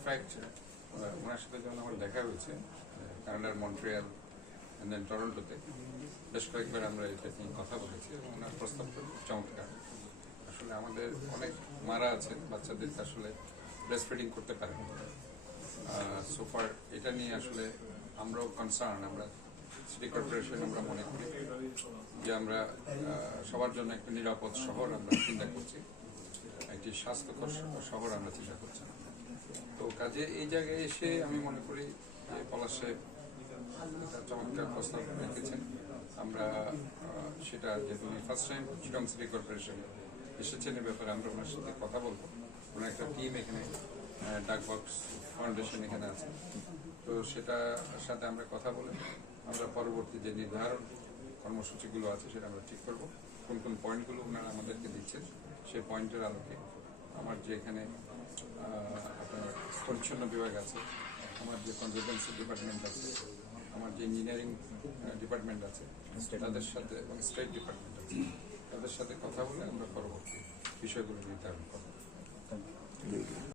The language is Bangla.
ইনফ্যাক্ট ওনার সাথে যখন আমার দেখা হয়েছে কানাডার মন্ট্রিয়াল দেন টরন্টোতে বেশ কয়েকবার আমরা এটা নিয়ে কথা বলেছি এবং ওনার প্রস্তাবটা খুব চমৎকার। আসলে আমাদের অনেক মারা আছেন বাচ্চাদেরকে আসলে ব্রেস্ট ফিডিং করতে পারেন। সোফার এটা নিয়ে আসলে আমরাও কনসার্ন। আমরা সিটি কর্পোরেশন আমরা মনে করি যে আমরা সবার জন্য একটা নিরাপদ শহর আমরা চিন্তা করছি, একটি স্বাস্থ্যকর শহর আমরা চিন্তা করছি। তো কাজে এই জায়গায় এসে আমি মনে করি যে পলাশ সাহেব চমৎকার প্রস্তাব রেখেছেন। আমরা সেটা যেহেতু ফার্স্ট টাইম চিটং সিটি কর্পোরেশন এসেছেন এ ব্যাপারে আমরা ওনার সাথে কথা বলবো। ওনার একটা টিম এখানে ডাকবক্স ফাউন্ডেশন এখানে আছে, তো সেটার সাথে আমরা কথা বলে আমরা পরবর্তী যে নির্ধারণ কর্মসূচিগুলো আছে সেটা আমরা ঠিক করবো। কোন কোন পয়েন্টগুলো ওনারা আমাদেরকে দিচ্ছেন সেই পয়েন্টের আলোকে আমার যে এখানে আপনার পরিচ্ছন্ন বিভাগ আছে, আমার যে কনজারভেন্সি ডিপার্টমেন্ট আছে, আমার যে ইঞ্জিনিয়ারিং ডিপার্টমেন্ট আছে তাদের সাথে এবং স্টেট ডিপার্টমেন্ট আছে তাদের সাথে কথা বলে আমরা পরবর্তী বিষয়গুলো নির্ধারণ করবো।